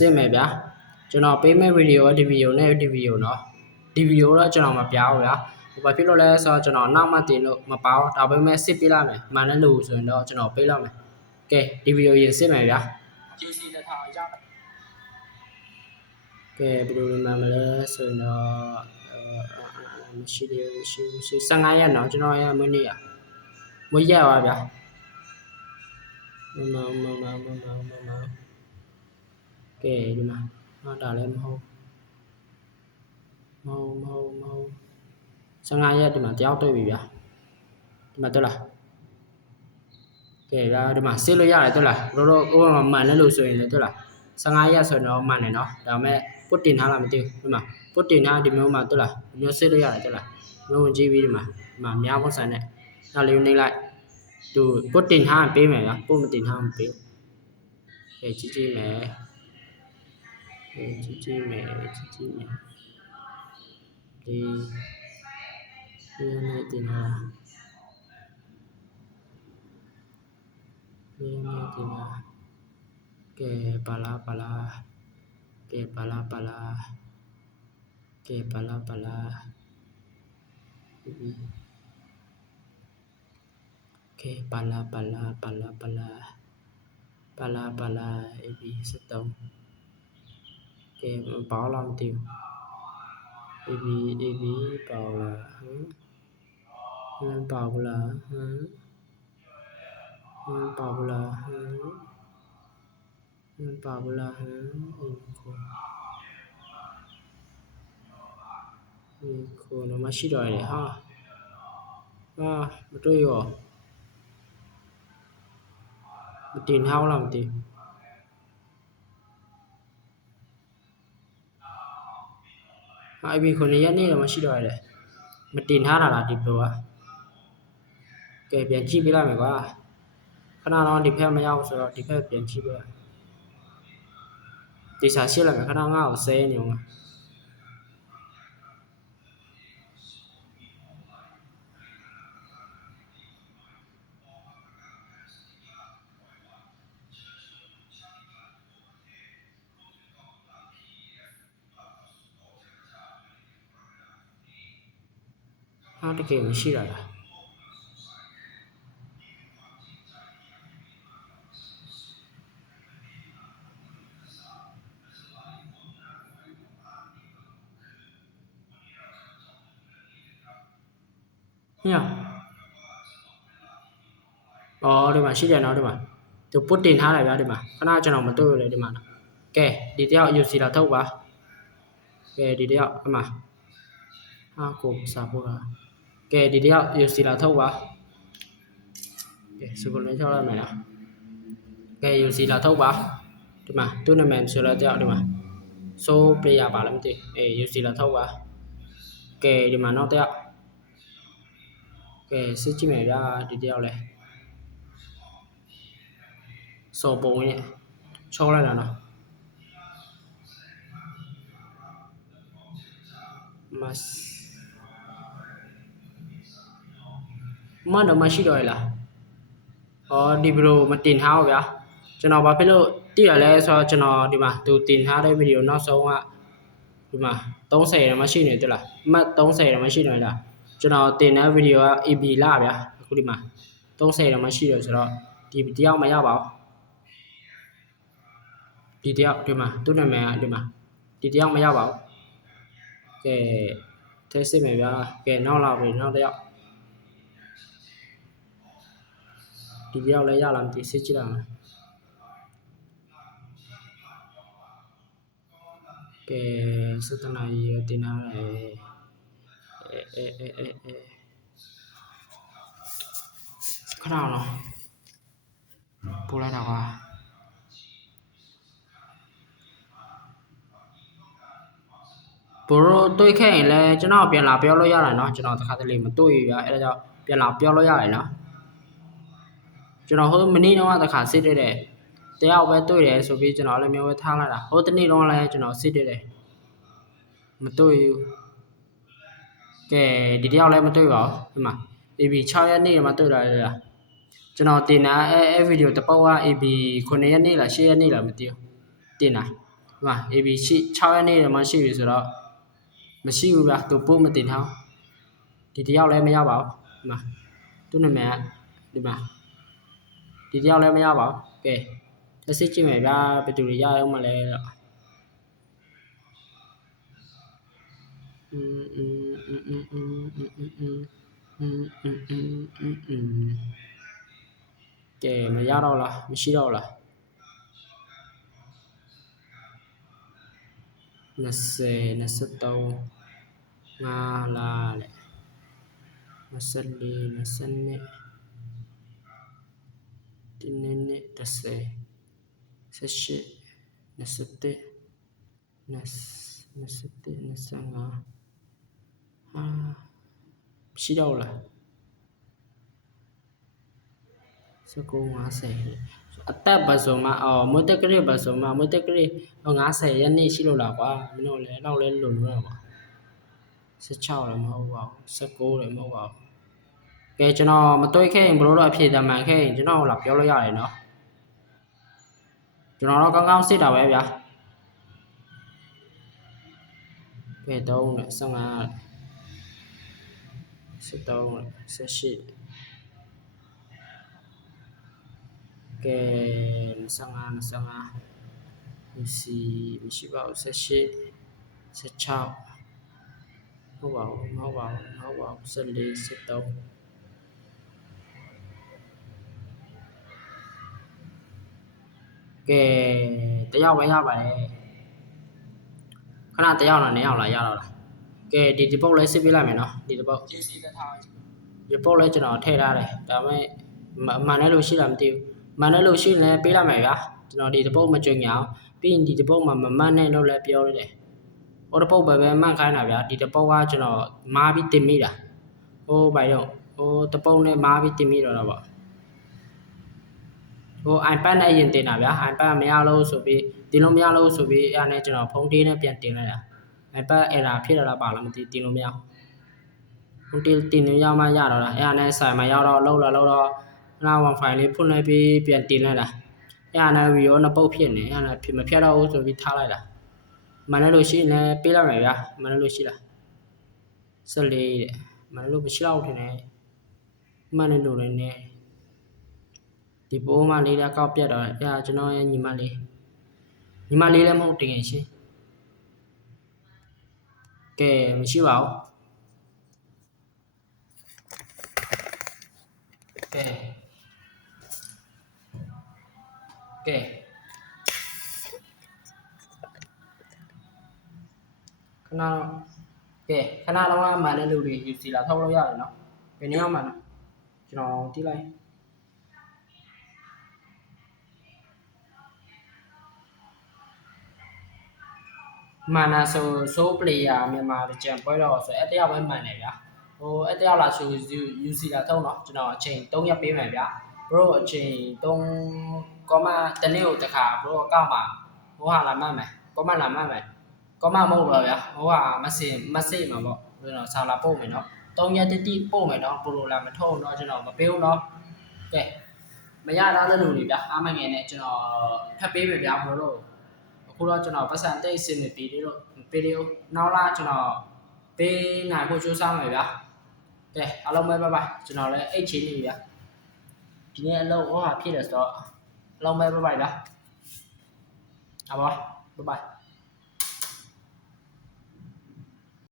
စစ်မယ်ဗျာကျွန်တော်ပေးမဲ့ဗီဒီယိုကဒီဗီဒီယိုနဲ့ဒီဗီဒီယိုเนาะဒီဗီဒီယိုတော့ကျွန်တော်မပြောင်းဘူးဗျာဘာဖြစ်လို့လဲဆိုတော့ကျွန်တော်နောက်မှတင်လို့မပေါဒါပေမဲ့စစ်ပေးလိုက်မယ်မှန်တဲ့လူဆိုရင်တော့ကျွန်တော်ပေးလိုက်မယ်ကဲဒီဗီဒီယိုရင်စစ်မယ်ဗျာ GC 1000ရောက်ကဲဘယ်လိုမှမလဲဆိုရင်တော့မရှိသေးဘူးမရှိ15ရက်เนาะကျွန်တော်ရမွေးနေ့မွေးရက်ပါဗျာမကဲဒီမှာဒါလည်းမဟုတ်15ရက်ဒီမှာတယောက်တွေ့ပြီဗျာဒီမှာတွေ့လားကဲဗျာဒီမှာစစ်လို့ရတယ်တွေ့လားတို့ဥပမာမှန်တယ်လို့ဆိုရင်လည်းတွေ့လား15ရက်ဆိုတော့မှန်တယ်เนาะဒါပေမဲ့ပုတ်တင်ထားလားမသိဘူးဒီမှာပုတ်တင်ထားဒီမျိုးမှာတွေ့လားမျိုးစစ်လို့ရတယ်တွေ့လားမျိုးဝင်ကြည့်ပြီးဒီမှာများပုံစံနဲ့နောက်လေးနှိပ်လိုက်သူပုတ်တင်ထားပေးမယ်ဗျာပုတ်မတင်ထားမပေးကဲကြည့်မယ်ကြည့်မယ်ဒီနဲ့တင်ထားကဲပါလာကဲပါလာကဲပါလာကဲပါလာAB 73ကဲပေါလာမသိဘူး AB ပေါလာပေါလာကိုနမရှိတော့ရဟာမတွေ့ရောမတင်ထားလားမသိIB 9ရက်နေ့တော့မရှိတော့ရတယ်မတင်ထားတာလားဒီဘလိုကဲပြန်ကြည့်ပြလိုက်မယ်ကွာခဏတော့ဒီဖက်မရောက်ဆိုတော့ဒီဖက်ပြန်ကြည့်ပြဒီစာရှင်းလိုက်မယ်ခဏငါ့ကိုဆဲနေအောင်တကယ်မရှိတာလားညဒီမှာရှိတယ်နော်ဒီမှာသူပုတ်တင်ထားတယ်ဗျာဒီမှာခဏကျွန်တော်မတွေ့ရလေဒီမှာကဲဒီတယောက် UC လာထုတ်ပါကဲဒီတယောက်အမကိုစာပို့တာကဲဒီတယောက် UC လာထုတ်ပါကဲစကုလေးချောက်လိုက်မယ်နော်ကဲ UC လာထုတ်ပါဒီမှာသူ့နာမည်ဆိုတော့တယောက်ဒီမှာ show player ပါလားမသိUC လာထုတ်ပါကဲဒီမှာနောက်တယောက်ကဲစစ်ကြည့်မယ်ဗျာဒီတယောက်လဲစောပုံရဲ့ချောလိုက်တာနော်တော့မရှိတော့ရလားဒီဗီဒီယိုမတင်ထားဘူးဗျာကျွန်တော်ဘာဖြစ်လို့တိရလဲဆိုတော့ကျွန်တော်ဒီမှာသူတင်ထားတဲ့ဗီဒီယိုနောက်ဆုံးကဒီမှာ30တော့မရှိနေတွေ့လားမှတ်30တော့မရှိနေလားကျွန်တော်တင်တဲ့ဗီဒီယိုက AB လာဗျာအခုဒီမှာ30တော့မရှိတော့ဆိုတော့ဒီတယောက်မရပါဘူးဒီတယောက်ဒီမှာသူ့နာမည်ကဒီမှာဒီတယောက်မရပါဘူးကဲထဲစစ်မယ်ဗျာကဲနောက်လာပြီနောက်တယောက်ဒီတယောက်လည်းရလားမသိစစ်ကြည့်လိုက်မယ်ကဲ17နာရီတင်ထားတယ်ခဏတော့ပို့လိုက်တာကွာဘရိုတွေ့ခဲ့ရင်လည်းကျွန်တော်ပြန်လာပြောလို့ရတယ်เนาะကျွန်တော်တခါတလေမတွေ့ရအဲ့ဒါကြောင့်ပြန်လာပြောလို့ရတယ်เนาะကျွန်တော်ဟိုမနေ့တော့တခါစစ်တဲ့တယောက်ပဲတွေ့တယ်ဆိုပြီးကျွန်တော်လည်းမျိုးပဲထားလိုက်တာဟိုတနေ့တော့လည်းကျွန်တော်စစ်တယ်မတွေ့ဘူးကဲဒီတယောက်လည်းမတွေ့ပါဘူးဒီမှာ AB 6ရက်နေ့မှတွေ့လာတယ်ကျွန်တော်တင်တာဗီဒီယိုတပုတ်က AB 9ရက်နေ့လား10ရက်နေ့လားမသိဘူးတင်တာ ဒီမှာ AB ရှိ6ရက်နေ့တော့မှရှိပြီဆိုတော့မရှိဘူးဗျာသူပို့မတင်ထားဒီတယောက်လည်းမရပါဘူးဒီမှာသူ့နာမည်ကဒီမှာဒီတယောက်လည်းမရပါဘူးကဲလက်စစ်ကြည့်မယ်ဗျာဘယ်သူတွေရအောင်မလဲတော့ကဲမရတော့လားမရှိတော့လား20 23 5လာလေ24 22ဒီနေ့10 18 21 25ရှိတော့လား1950အသက်ဘဆိုမှမွေးတက်ကလေးဘဆိုမှမွေးတက်ကလေး50ရက်နေ့ရှိလို့လားကွာမင်းတို့လည်းတော့လဲလုံလို့ပါ16လည်းမဟုတ်ပါဘူး19လည်းမဟုတ်ပါဘူးကဲကျွန်တော်မတွေးခဲ့ရင်ဘလို့တော့အဖြေတမှန်ခဲ့ရင်ကျွန်တော်လာပြောလို့ရတယ်နော်ကျွန်တော်တော့ကောင်းကောင်းစစ်တာပဲဗျာကဲ3နဲ့15 13 18ကဲ25မရှိပါဘူး18 16ဟုတ်ပါဘူး14 13ကဲတယောက်ပဲရပါတယ်ခဏတယောက်လား2ယောက်လားရတော့လားကဲဒီပုတ်လေးစစ်ပြလိုက်မယ်နော်ဒီပုတ် JC လက်ထားဒီပုတ်လေးကျွန်တော်ထည့်ထားတယ်ဒါပေမဲ့မှန်တယ်လို့ရှိလားမသိဘူးမှန်တယ်လို့ရှိရင်လည်းပေးလိုက်မယ်ဗျာကျွန်တော်ဒီပုတ်မကြွငအောင်ပြီးရင်ဒီပုတ်မှာမမှန်နဲ့လို့လည်းပြောရတယ်ဟိုတပုတ်ပဲမှန်ခိုင်းတာဗျာဒီတပုတ်ကကျွန်တော်မားပြီးတင်မိတာဟိုဘာရောဟိုတပုတ်နဲ့မားပြီးတင်မိတော့တာပေါ့ဟို iPad နဲ့ရင်တင်တာဗျာ iPad မရလို့ဆိုပြီးတင်လို့မရလို့ဆိုပြီးအဲ့ဒါနဲ့ကျွန်တော်ဖုန်းသေးနဲ့ပြန်တင်လိုက်တာ iPad error ဖြစ်လာတာပါလားမသိတင်လို့မရဖုန်းသေးတင်လို့ရမှရတော့လားအဲ့ဒါနဲ့ဆိုင်မှာရောက်တော့လောက်တော့နာ Wi-Fi လေးဖွင့်လိုက်ပြီးပြန်တင်လိုက်တာအဲ့ဒါနဲ့ video နှစ်ပုတ်ဖြစ်နေအဲ့ဒါဖြစ်မဖြတ်တော့ဘူးဆိုပြီးထားလိုက်တာမှန်တယ်လို့ရှိရင်လည်းပေးလိုက်မယ်ဗျာမှန်တယ်လို့ရှိလား14တဲ့မှန်တယ်လို့မရှိတော့ထင်တယ်မှန်တယ်လို့လည်းနဲ့ဒီပိုးမလေးလည်းကောက်ပြတ်တော့အဲ့ဒါကျွန်တော်ရဲ့ညီမလေးလည်းမဟုတ်တကယ်ရှင်ကဲမရှိပါဘူးကဲခဏတော့မှန်တဲ့လူတွေ UC လာထုတ်လို့ရတယ်နော်ဘယ်နည်းမှမှန်တော့ကျွန်တော်တီးလိုက်မှန်တာဆို player မြန်မာကြံပွဲတော့ဆိုအဲ့တယောက်ပဲမှန်တယ်ဗျာဟိုအဲ့တယောက်လာဆို UC လာထုတ်နော်ကျွန်တော်အချိန်3ရက်ပေးမယ်ဗျာဘရိုအချိန်3ကောမတနေ့ကိုတစ်ခါဘရိုအကောင့်မှာဟိုဟာလာမှတ်မယ်ကောမလာမှတ်မယ်ကောမမဟုတ်တော့ဗျာဟိုဟာမစစ်မှာပေါ့ကျွန်တော်ဆောင်းလာပို့မယ်နော်3ရက်တိပို့မယ်နော်ဘရိုလာမထုတ်တော့ကျွန်တော်မပေးဘူးနော်ကဲမရတာလည်းလူတွေဗျာအားမငယ်နဲ့ကျွန်တော်ဖတ်ပေးမယ်ဗျာဘရိုတို့အခုတော့ကျွန်တော်ပတ်စံတိတ်စင်နေပြီလို့ပေးတယ်နောက်လာကျွန်တော်ပေးနိုင်ဖို့ကြိုးစားမယ်ဗျာကဲအားလုံးပဲဘိုင်ဘိုင်ကျွန်တော်လည်းအိတ်ချင်းနေပြီဗျာဒီနေ့အလုပ်ဟောဖြစ်တယ်ဆိုတော့အလုံးပဲဘိုင်ဘိုင်ဗျာအားပါဘိုင်ဘိုင်